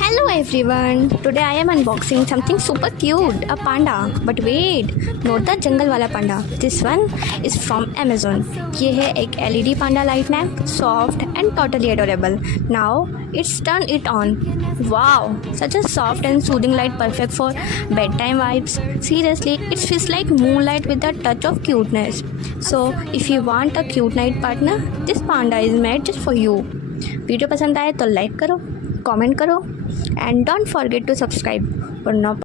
Hello everyone. Today I am unboxing something super cute, a panda. But wait, not the jungle wala panda. This one is from Amazon. ये है एक LED panda light lamp, soft and totally adorable. Now it's turn it on. Wow, such a soft and soothing light, perfect for bedtime vibes. Seriously, it feels like moonlight with a touch of cuteness. So if you want a cute night partner, this panda is made just for you. Video पसंद आए तो like करो, comment करो and don't forget to subscribe और